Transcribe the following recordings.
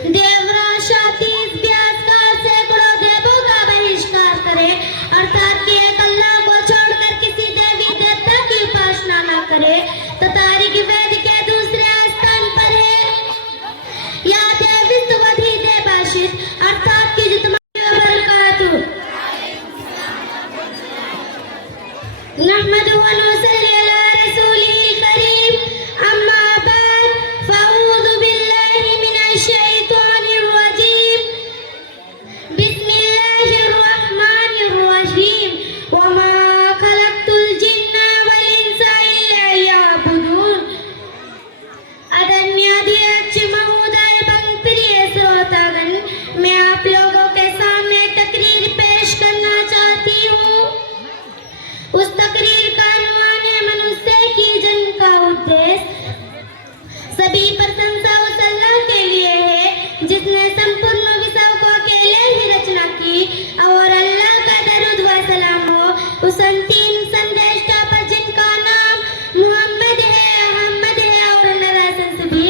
देवराशा 30 व्यास का सैकड़ों देवों का बहिष्कार करे, अर्थात कि एक अल्लाह को छोड़कर किसी देवी देवता की उपासना न करे तथा ऋग्वेद के दूसरे स्थान पर है या देवित्वधि देवाशित अर्थात कि जितमानी बरकातु नहमदु व नुसल्ली अला रसूलिल करीम अम्मा बाद फ़अऊज़ु बिल्लाहि मिनश शैतानिर रजीम बिस्मिल्लाहिर रहमानिर रहीम व मा खलक़तुल जिन्ना वल इंसा इल्ला लियअबुदून। आदरणीय अध्यक्ष महोदय एवं प्रिय श्रोतागण, मैं आप लोगों के सामने तकरीर पेश करना चाहती हूँ। उस तकरीर का अनुमान है मनुष्य की जन्म का उद्देश्य। सभी प्रशंसा उस अल्लाह के लिए है जिसने संपूर्ण विश्व को अकेले ही रचना की और अल्लाह का दरूद व सलाम हो उस अंतिम संदेशता पर जिनका नाम मोहम्मद है, अहमद है और नवासन से भी।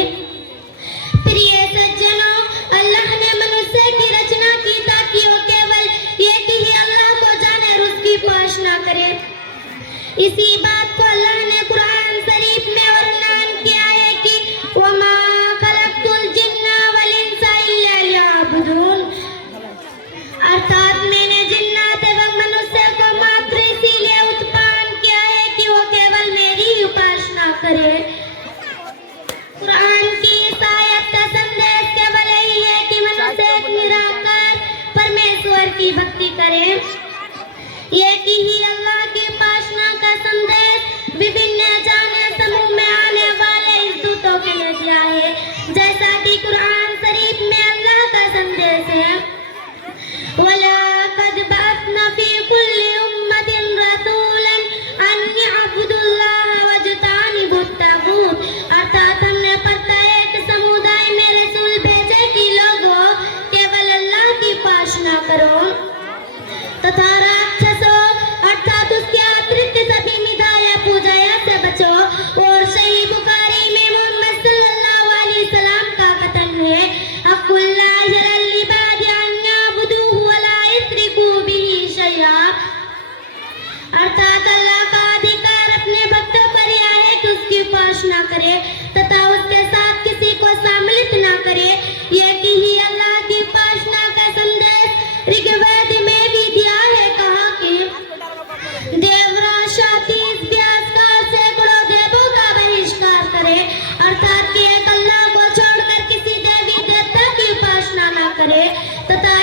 प्रिय सज्जनों, अल्लाह ने मनुष्य की रचना की ताकि वो केवल एक ही अल्लाह को जाने और उसकी उपासना करे। इसी बात को अल्लाह ने कुरान शरीफ में वर्णन किया है कि वमा खलक़तुल जिन्ना वल इंसा इल्ला लियअबुदून, अर्थात मैंने जिन्नात एवं मनुष्य को मात्र इसीलिए उत्पन्न किया है कि वो केवल मेरी ही उपासना करे। कुरान की इस आयत का संदेश केवल यही है कि मनुष्य एक निराकार परमेश्वर की भक्ति करे। एक ही अल्लाह की उपासना का संदेश विभिन्न जाने समूह में आने वाले इस दूतों के लिए दिया है, जैसा कि कुरान शरीफ में अल्लाह का संदेश है वलक़द बअस्ना फी कुल्लि उम्मतिन रसूलन अन यअबुदुल्लाह वज्तनिबुत तागूत, अर्थात हमने प्रत्येक समुदाय में रसूल भेजे कि लोगों केवल अल्लाह की उपासना करो तथा राक्षसों अर्थात उसके अतिरिक्त सभी मिथ्या पूजा से बचो। और सही बुखारी में मोहम्मद सल्लल्लाहु अलैहि वसल्लम का कथन है अकुल्ला जलल इबाद अन यअबुदूहु व ला युश्रिकू बिही शैआ, अर्थात अल्लाह का अधिकार अपने भक्तों पर यह है कि उसकी उपासना करे तथा उसके साथ किसी को सम्मिलित न करे। यह ही अल्लाह की उपासना का संदेश ऋग्वेद में भी दिया है, कहा कि देवराशा 30 व्यास का सैकड़ों देवों का बहिष्कार करे, अर्थात कि एक अल्लाह को छोड़कर किसी देवी देवता की उपासना न करे तथा